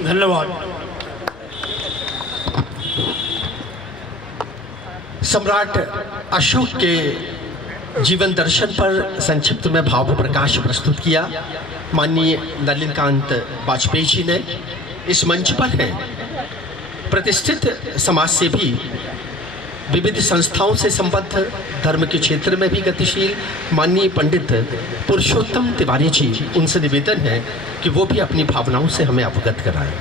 धन्यवाद। सम्राट अशोक के जीवन दर्शन पर संक्षिप्त में भाव प्रकाश प्रस्तुत किया माननीय नलिनीकांत वाजपेयी जी ने। इस मंच पर है प्रतिष्ठित समाजसेवी, विविध संस्थाओं से संबद्ध, धर्म के क्षेत्र में भी गतिशील माननीय पंडित पुरुषोत्तम तिवारी जी। उनसे निवेदन है कि वो भी अपनी भावनाओं से हमें अवगत कराएं।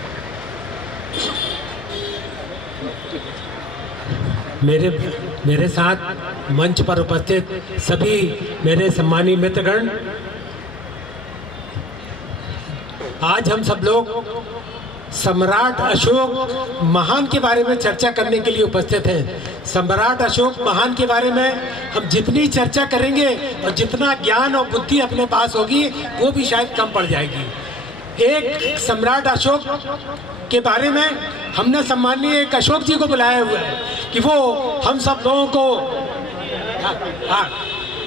मेरे साथ मंच पर उपस्थित सभी मेरे सम्मानीय मित्रगण, आज हम सब लोग सम्राट अशोक महान के बारे में चर्चा करने के लिए उपस्थित हैं। सम्राट अशोक महान के बारे में हम जितनी चर्चा करेंगे और जितना ज्ञान और बुद्धि अपने पास होगी वो भी शायद कम पड़ जाएगी। एक सम्राट अशोक के बारे में हमने सम्मानीय एक अशोक जी को बुलाया हुआ है कि वो हम सब लोगों को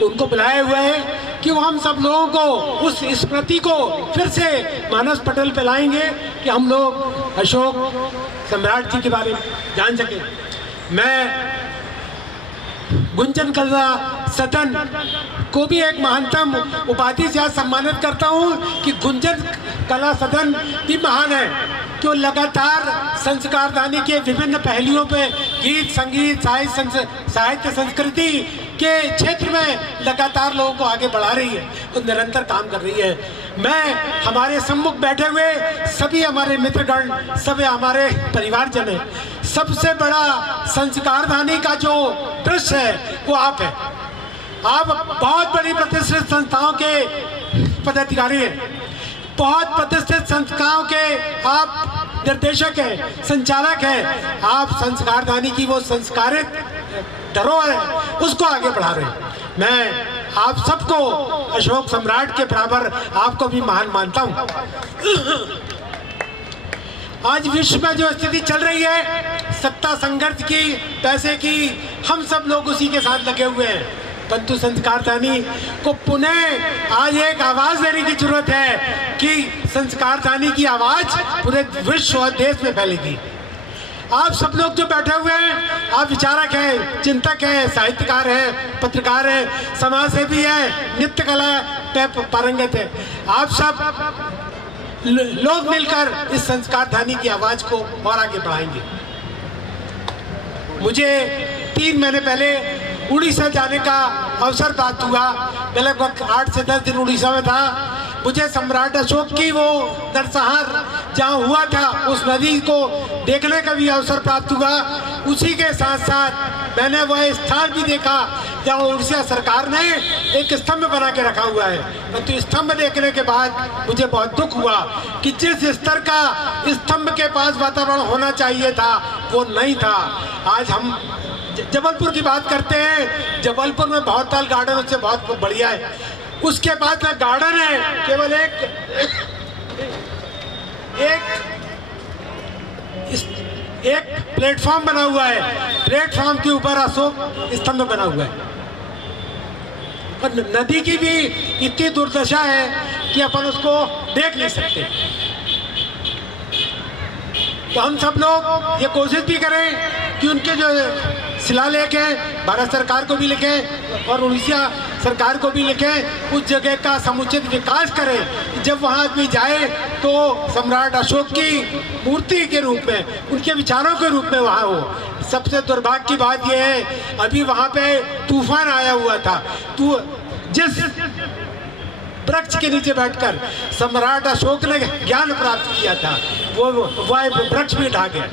उनको बुलाया हुआ है कि वो हम सब लोगों को उस स्मृति को फिर से मानस पटल पे लाएंगे कि हम लोग अशोक सम्राट जी के बारे में जान सके। मैं गुंजन कला सदन को भी एक महानतम उपाधि से आज सम्मानित करता हूँ कि गुंजन कला सदन भी महान है, जो लगातार संस्कारदानी के विभिन्न पहलुओं पे गीत, संगीत, साहित्य, संस्कृति के क्षेत्र में लगातार लोगों को आगे बढ़ा रही है और निरंतर काम कर रही है। मैं हमारे सम्मुख बैठे हुए सभी हमारे मित्रगण, सभी हमारे परिवारजन हैं, सबसे बड़ा संस्कारदानी का जो दृश्य है वो आप है। आप बहुत बड़ी प्रतिष्ठित संस्थाओं के पदाधिकारी हैं, बहुत प्रतिष्ठित संस्थाओं के आप निर्देशक हैं, संचालक हैं। आप संस्कारदानी की वो संस्कारित धरोहर है उसको आगे बढ़ा रहे हैं। मैं आप सबको अशोक सम्राट के बराबर आपको भी महान मानता हूँ। आज विश्व में जो स्थिति चल रही है, सत्ता संघर्ष की, पैसे की, हम सब लोग उसी के साथ लगे हुए हैं। परंतु संस्कारदानी को पुनः आज एक आवाज देने की जरूरत है कि संस्कारदानी की आवाज पूरे विश्व और देश में फैलेगी। आप सब लोग जो बैठे हुए हैं, आप विचारक हैं, चिंतक हैं, साहित्यकार हैं, पत्रकार हैं, समाजसेवी हैं, नृत्य कला पे पारंगत हैं। आप सब लोग मिलकर इस संस्कारदानी की आवाज को और आगे बढ़ाएंगे। मुझे 3 महीने पहले उड़ीसा जाने का अवसर प्राप्त हुआ। मैं लगभग 8 से 10 दिन उड़ीसा में था। मुझे सम्राट अशोक की वो नरसंहार जहाँ हुआ था उस नदी को देखने का भी अवसर प्राप्त हुआ। उसी के साथ साथ मैंने वह स्थान भी देखा जहाँ उड़ीसा सरकार ने एक स्तंभ बना के रखा हुआ है। परंतु स्तंभ देखने के बाद मुझे बहुत दुख हुआ कि जिस स्तर का स्तंभ के पास वातावरण होना चाहिए था वो नहीं था। आज हम जबलपुर की बात करते हैं, जबलपुर में बहुत साल गार्डन उससे बहुत बढ़िया है। उसके बाद में गार्डन है, केवल एक प्लेटफॉर्म बना हुआ है, प्लेटफॉर्म के ऊपर अशोक स्तंभ बना हुआ है। और नदी की भी इतनी दुर्दशा है कि अपन उसको देख नहीं सकते। तो हम सब लोग ये कोशिश भी करें कि उनके जो शिलालेख है भारत सरकार को भी लिखें और उड़ीसा सरकार को भी लिखें, उस जगह का समुचित विकास करें। जब वहाँ आदमी जाए तो सम्राट अशोक की मूर्ति के रूप में, उनके विचारों के रूप में वहाँ हो। सबसे दुर्भाग्य की बात यह है, अभी वहाँ पे तूफान आया हुआ था। जिस वृक्ष के नीचे बैठकर सम्राट अशोक ने ज्ञान प्राप्त किया था वो वृक्ष भी ढह गया।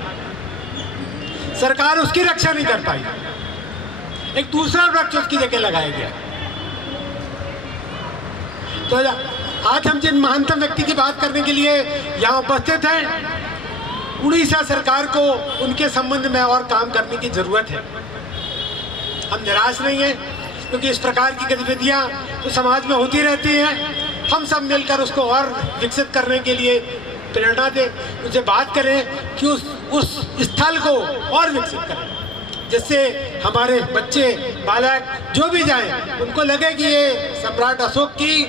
सरकार उसकी रक्षा नहीं कर पाई, एक दूसरा वृक्ष उसकी जगह लगाया गया। तो आज हम जिन महानतम व्यक्ति की बात करने के लिए यहाँ उपस्थित हैं, उड़ीसा सरकार को उनके संबंध में और काम करने की जरूरत है। हम निराश नहीं हैं, क्योंकि इस प्रकार की गतिविधियाँ तो समाज में होती रहती हैं। हम सब मिलकर उसको और विकसित करने के लिए प्रेरणा दें, उनसे बात करें कि उस स्थल को और विकसित करें, जिससे हमारे बच्चे, बालक जो भी जाएं उनको लगे कि ये सम्राट अशोक की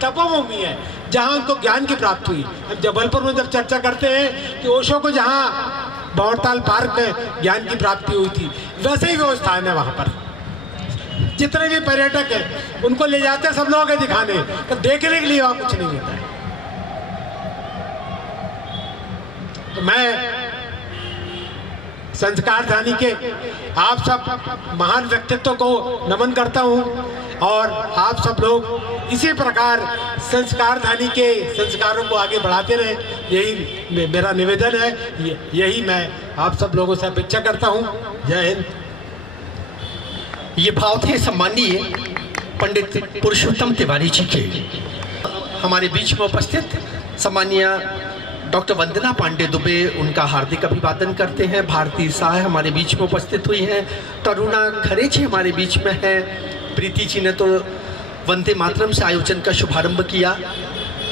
तपोभूमि है, जहाँ उनको ज्ञान की प्राप्ति हुई। हम जबलपुर में जब चर्चा करते हैं कि ओशो को जहाँ भंवरताल पार्क में ज्ञान की प्राप्ति हुई थी, वैसे ही वो स्थान है वहाँ पर। जितने भी पर्यटक हैं उनको ले जाते हैं सब लोग दिखाने, तो देखने के लिए वहाँ कुछ नहीं होता है। तो मैं संस्कारधानी के आप सब महान व्यक्तित्व को नमन करता हूँ और आप सब लोग इसी प्रकार संस्कारधानी के संस्कारों को आगे बढ़ाते रहे, यही मेरा निवेदन है। यही मैं आप सब लोगों से अपेक्षा करता हूँ। जय हिंद। ये भाव थे सम्मानीय पंडित पुरुषोत्तम तिवारी जी के। हमारे बीच में उपस्थित सम्मानीय डॉक्टर वंदना पांडे दुबे, उनका हार्दिक अभिवादन करते हैं। भारती शाह हमारे बीच में उपस्थित हुई हैं। करुणा खरे जी हमारे बीच में हैं। प्रीति जी ने तो वंदे मातरम से आयोजन का शुभारंभ किया।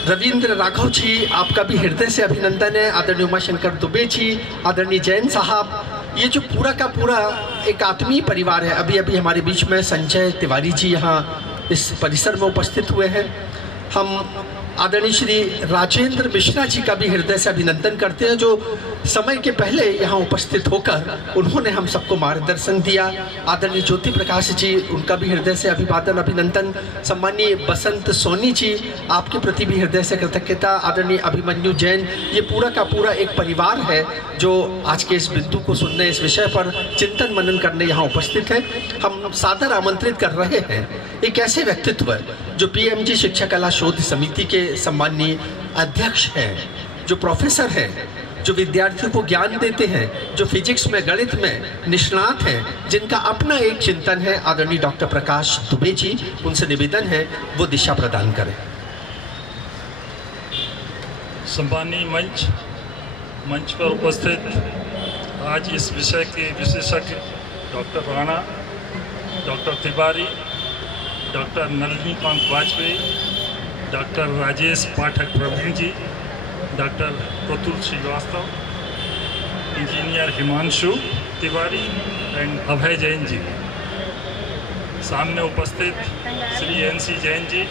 रविंद्र राघव जी, आपका भी हृदय से अभिनंदन है। आदरणीय उमाशंकर दुबे जी, आदरणीय जैन साहब, ये जो पूरा का पूरा एक आत्मीय परिवार है। अभी अभी हमारे बीच में संजय तिवारी जी यहाँ इस परिसर में उपस्थित हुए हैं। हम आदरणीय श्री राजेंद्र मिश्रा जी का भी हृदय से अभिनंदन करते हैं, जो समय के पहले यहाँ उपस्थित होकर उन्होंने हम सबको मार्गदर्शन दिया। आदरणीय ज्योति प्रकाश जी, उनका भी हृदय से अभिवादन अभिनंदन। सम्मानीय बसंत सोनी जी, आपके प्रति भी हृदय से कृतज्ञता। आदरणीय अभिमन्यु जैन, ये पूरा का पूरा एक परिवार है जो आज के इस बिंदु को सुनने, इस विषय पर चिंतन मनन करने यहाँ उपस्थित है। हम सादर आमंत्रित कर रहे हैं एक ऐसे व्यक्तित्व जो पीएमजी शिक्षा कला शोध समिति के सम्मानीय अध्यक्ष हैं, जो प्रोफेसर हैं, जो विद्यार्थियों को ज्ञान देते हैं, जो फिजिक्स में गणित में निष्णात हैं, जिनका अपना एक चिंतन है। आदरणीय डॉक्टर प्रकाश दुबे जी, उनसे निवेदन है वो दिशा प्रदान करें। सम्मानीय मंच पर उपस्थित आज इस विषय के विशेषज्ञ doctor Rana, doctor Tiwari, doctor Nalinikant Vajpayee, doctor Rajesh Pathak Praveen ji, doctor Pratul Srivastava, engineer Himanshu Tiwari and Abhay Jain ji, सामने उपस्थित Shri NC Jain ji,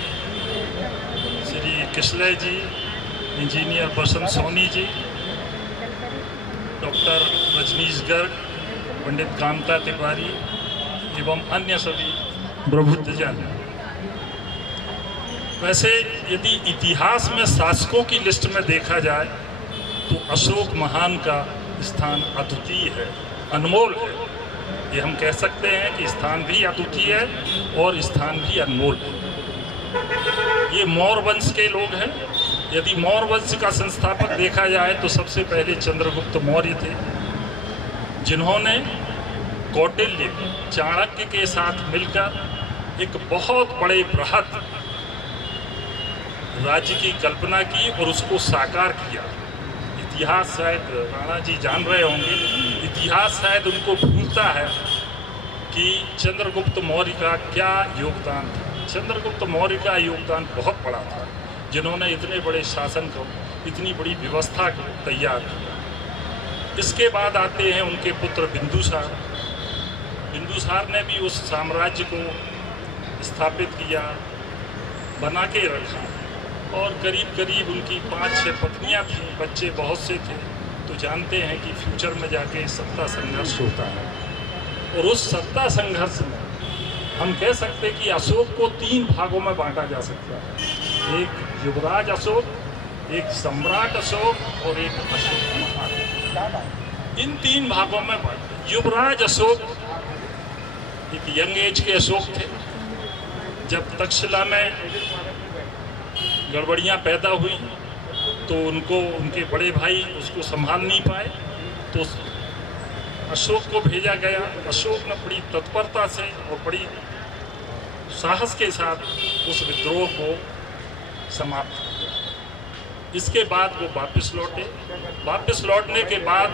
Shri Kishlay ji, engineer Basant Soni ji, doctor Rajneesh Garg, Pandit Kamta Tiwari एवं अन्य सभी प्रबुद्धजन। वैसे यदि इतिहास में शासकों की लिस्ट में देखा जाए तो अशोक महान का स्थान अद्वितीय है, अनमोल है। ये हम कह सकते हैं कि स्थान भी अद्वितीय है और स्थान भी अनमोल है। ये मौर्य वंश के लोग हैं। यदि मौर्य वंश का संस्थापक देखा जाए तो सबसे पहले चंद्रगुप्त मौर्य थे, जिन्होंने कौटिल्य चाणक्य के साथ मिलकर एक बहुत बड़े बृहद राज्य की कल्पना की और उसको साकार किया। इतिहास शायद राणा जी जान रहे होंगे, इतिहास शायद उनको भूलता है कि चंद्रगुप्त मौर्य का क्या योगदान था। चंद्रगुप्त मौर्य का योगदान बहुत बड़ा था, जिन्होंने इतने बड़े शासन को, इतनी बड़ी व्यवस्था को तैयार किया। इसके बाद आते हैं उनके पुत्र बिंदुसार। बिंदुसार ने भी उस साम्राज्य को स्थापित किया, बना के रखा और करीब करीब उनकी 5-6 पत्नियां थीं, बच्चे बहुत से थे। तो जानते हैं कि फ्यूचर में जाके सत्ता संघर्ष होता है और उस सत्ता संघर्ष में हम कह सकते हैं कि अशोक को 3 भागों में बांटा जा सकता है। एक युवराज अशोक, एक सम्राट अशोक और एक अशोक महान। इन 3 भागों में बांटा। युवराज अशोक एक यंग एज के अशोक थे। जब तक्षशिला में गड़बड़ियाँ पैदा हुई तो उनको उनके बड़े भाई उसको संभाल नहीं पाए, तो अशोक को भेजा गया। अशोक ने बड़ी तत्परता से और बड़ी साहस के साथ उस विद्रोह को समाप्त किया। इसके बाद वो वापस लौटे। वापस लौटने के बाद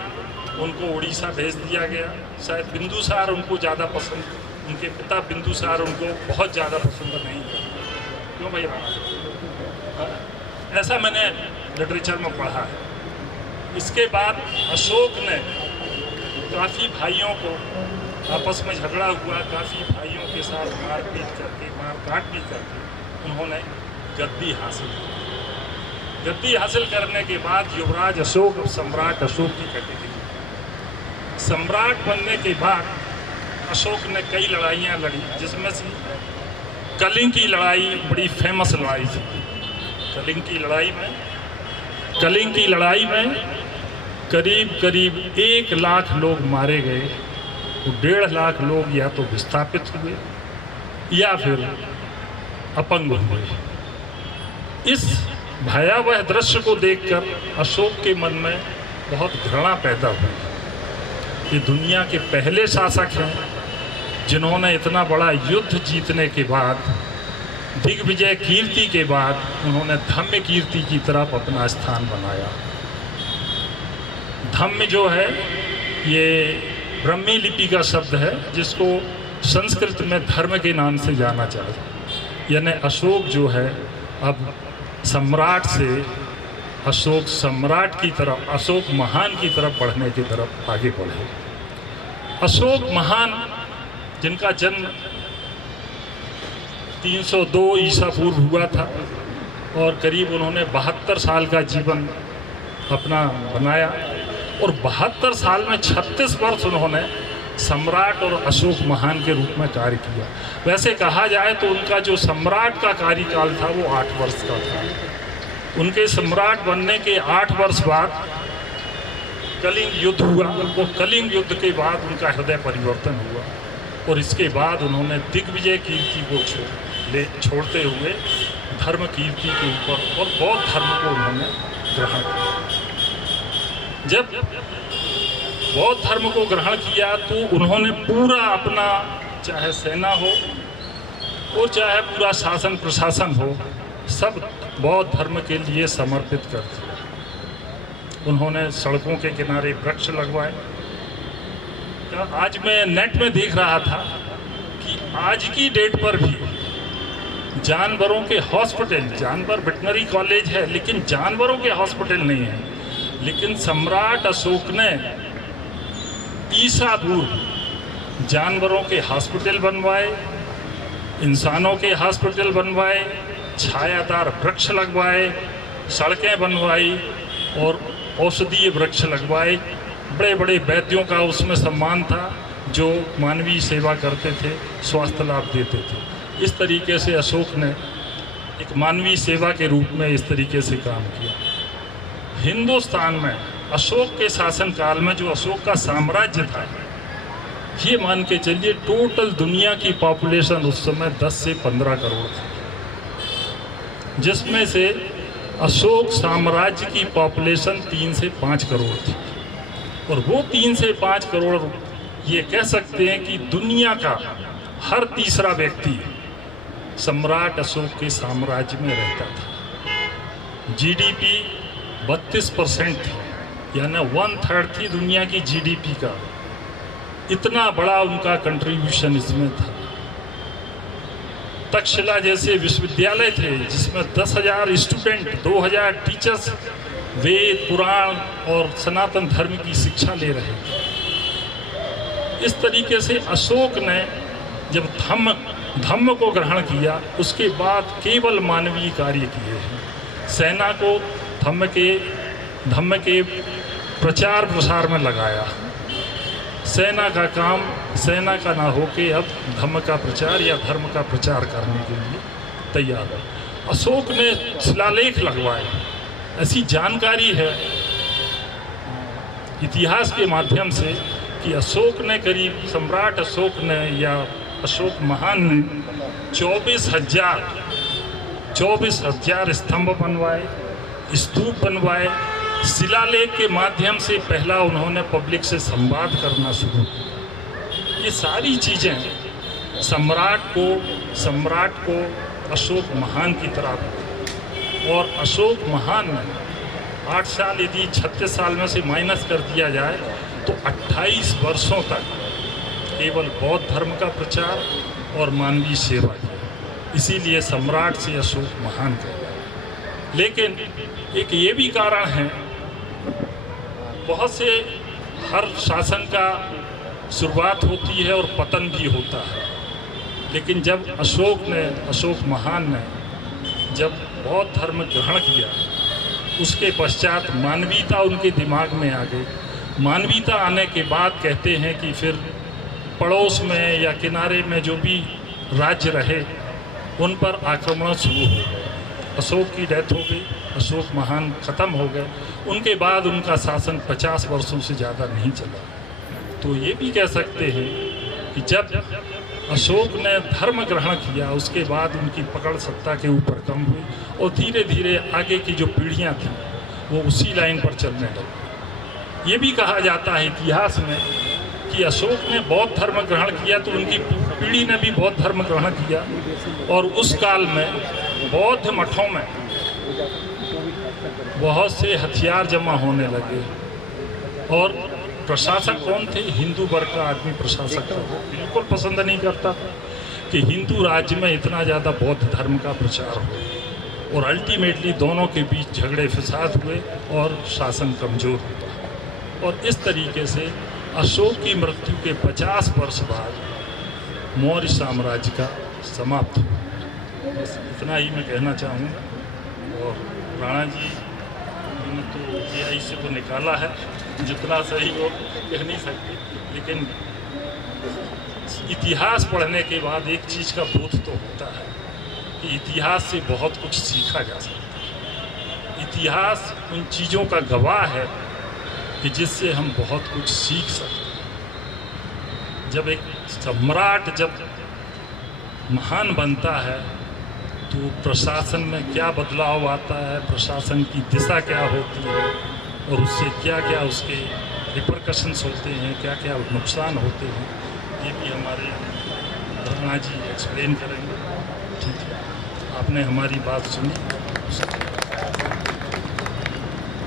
उनको उड़ीसा भेज दिया गया। शायद बिंदुसार उनको ज़्यादा पसंद, उनके पिता बिंदुसार उनको बहुत ज़्यादा पसंद नहीं था। क्यों भाई? ऐसा मैंने लिटरेचर में पढ़ा है। इसके बाद अशोक ने काफ़ी भाइयों को, आपस में झगड़ा हुआ, काफ़ी भाइयों के साथ मारपीट करके, मारकाट भी करके उन्होंने गद्दी हासिल की। गद्दी हासिल करने के बाद युवराज अशोक और सम्राट अशोक की कैटेगरी। सम्राट बनने के बाद अशोक ने कई लड़ाइयाँ लड़ी, जिसमें से कलिंग की लड़ाई बड़ी फेमस लड़ाई थी। कलिंग की लड़ाई में करीब करीब 1 लाख लोग मारे गए, तो 1.5 लाख लोग या तो विस्थापित हुए या फिर अपंग हुए। इस भयावह दृश्य को देखकर अशोक के मन में बहुत घृणा पैदा हुई। ये दुनिया के पहले शासक हैं जिन्होंने इतना बड़ा युद्ध जीतने के बाद, दिग्विजय कीर्ति के बाद, उन्होंने धम्म कीर्ति की तरफ अपना स्थान बनाया। धम्म जो है ये ब्रह्मी लिपि का शब्द है, जिसको संस्कृत में धर्म के नाम से जाना जाता। यानी अशोक जो है अब सम्राट से अशोक सम्राट की तरफ, अशोक महान की तरफ बढ़ने की तरफ आगे बढ़े। अशोक महान जिनका जन्म 302 ईसा पूर्व हुआ था और करीब उन्होंने 72 साल का जीवन अपना बनाया, और 72 साल में 36 वर्ष उन्होंने सम्राट और अशोक महान के रूप में कार्य किया। वैसे कहा जाए तो उनका जो सम्राट का कार्यकाल था वो 8 वर्ष का था। उनके सम्राट बनने के 8 वर्ष बाद कलिंग युद्ध हुआ। वो कलिंग युद्ध के बाद उनका हृदय परिवर्तन हुआ और इसके बाद उन्होंने दिग्विजय कीर्ति को छोड़ते हुए धर्म कीर्ति के ऊपर और बौद्ध धर्म को उन्होंने ग्रहण किया। जब बौद्ध धर्म को ग्रहण किया तो उन्होंने पूरा अपना, चाहे सेना हो और चाहे पूरा शासन प्रशासन हो, सब बौद्ध धर्म के लिए समर्पित कर दिया। उन्होंने सड़कों के किनारे वृक्ष लगवाए। आज मैं नेट में देख रहा था कि आज की डेट पर भी जानवरों के हॉस्पिटल, जानवर वेटनरी कॉलेज है लेकिन जानवरों के हॉस्पिटल नहीं है। लेकिन सम्राट अशोक ने ईसा पूर्व जानवरों के हॉस्पिटल बनवाए, इंसानों के हॉस्पिटल बनवाए, छायादार वृक्ष लगवाए, सड़कें बनवाई और औषधीय वृक्ष लगवाए। बड़े बड़े वैद्यों का उसमें सम्मान था जो मानवीय सेवा करते थे, स्वास्थ्य लाभ देते थे। इस तरीके से अशोक ने एक मानवीय सेवा के रूप में इस तरीके से काम किया। हिंदुस्तान में अशोक के शासनकाल में जो अशोक का साम्राज्य था, ये मान के चलिए टोटल दुनिया की पॉपुलेशन उस समय 10 से 15 करोड़ थी, जिसमें से अशोक साम्राज्य की पॉपुलेशन 3 से 5 करोड़ थी। और वो 3 से 5 करोड़, ये कह सकते हैं कि दुनिया का हर तीसरा व्यक्ति सम्राट अशोक के साम्राज्य में रहता था। जीडीपी 32% थी, यानी 1/3 थी दुनिया की जीडीपी का। इतना बड़ा उनका कंट्रीब्यूशन इसमें था। तक्षशिला जैसे विश्वविद्यालय थे जिसमें 10,000 स्टूडेंट, 2,000 टीचर्स वेद, पुराण और सनातन धर्म की शिक्षा ले रहे थे। इस तरीके से अशोक ने जब धम्म को ग्रहण किया, उसके बाद केवल मानवीय कार्य किए हैं। सेना को धम्म के प्रचार प्रसार में लगाया। सेना का काम सेना का ना होके अब धम्म का प्रचार या धर्म का प्रचार करने के लिए तैयार है। अशोक ने शिलालेख लगवाए। ऐसी जानकारी है इतिहास के माध्यम से कि अशोक ने करीब, सम्राट अशोक ने या अशोक महान ने 24,000 स्तंभ बनवाए, स्तूप बनवाए। शिलालेख के माध्यम से पहला उन्होंने पब्लिक से संवाद करना शुरू किया। ये सारी चीज़ें सम्राट को अशोक महान की तरह। और अशोक महान ने 8 साल, यदि 36 साल में से माइनस कर दिया जाए तो 28 वर्षों तक केवल बौद्ध धर्म का प्रचार और मानवीय सेवा की। इसीलिए सम्राट से अशोक महान कहलाए। लेकिन एक ये भी कारण है, बहुत से हर शासन का शुरुआत होती है और पतन भी होता है। लेकिन जब अशोक महान ने जब बौद्ध धर्म ग्रहण किया उसके पश्चात मानवीयता उनके दिमाग में आ गई। मानवीयता आने के बाद कहते हैं कि फिर पड़ोस में या किनारे में जो भी राज्य रहे उन पर आक्रमण शुरू हो गए। अशोक की डेथ हो गई, अशोक महान ख़त्म हो गए। उनके बाद उनका शासन 50 वर्षों से ज़्यादा नहीं चला। तो ये भी कह सकते हैं कि जब अशोक ने धर्म ग्रहण किया उसके बाद उनकी पकड़ सत्ता के ऊपर कम हुई और धीरे धीरे आगे की जो पीढ़ियां थीं वो उसी लाइन पर चलने लगी। ये भी कहा जाता है इतिहास में कि अशोक ने बौद्ध धर्म ग्रहण किया तो उनकी पीढ़ी ने भी बौद्ध धर्म ग्रहण किया और उस काल में बौद्ध मठों में बहुत से हथियार जमा होने लगे। और प्रशासक कौन थे? हिंदू वर्ग का आदमी प्रशासक था। बिल्कुल पसंद नहीं करता था कि हिंदू राज्य में इतना ज़्यादा बौद्ध धर्म का प्रचार हो और अल्टीमेटली दोनों के बीच झगड़े फसाद हुए और शासन कमज़ोर हुआ। और इस तरीके से अशोक की मृत्यु के 50 वर्ष बाद मौर्य साम्राज्य का समाप्त हुआ। बस इतना ही मैं कहना चाहूँगा। और राणा जी ने तो AI से वो निकाला है, जितना सही वो कह नहीं सकते, लेकिन इतिहास पढ़ने के बाद एक चीज़ का बोध तो होता है कि इतिहास से बहुत कुछ सीखा जा सकता है। इतिहास उन चीज़ों का गवाह है कि जिससे हम बहुत कुछ सीख सकते हैं। जब एक सम्राट जब महान बनता है तो प्रशासन में क्या बदलाव आता है, प्रशासन की दिशा क्या होती है और उससे क्या क्या उसके रिपरकशंस होते हैं, क्या क्या नुकसान होते हैं, ये भी हमारे राणा जी एक्सप्लेन करेंगे। ठीक है, आपने हमारी बात सुनी।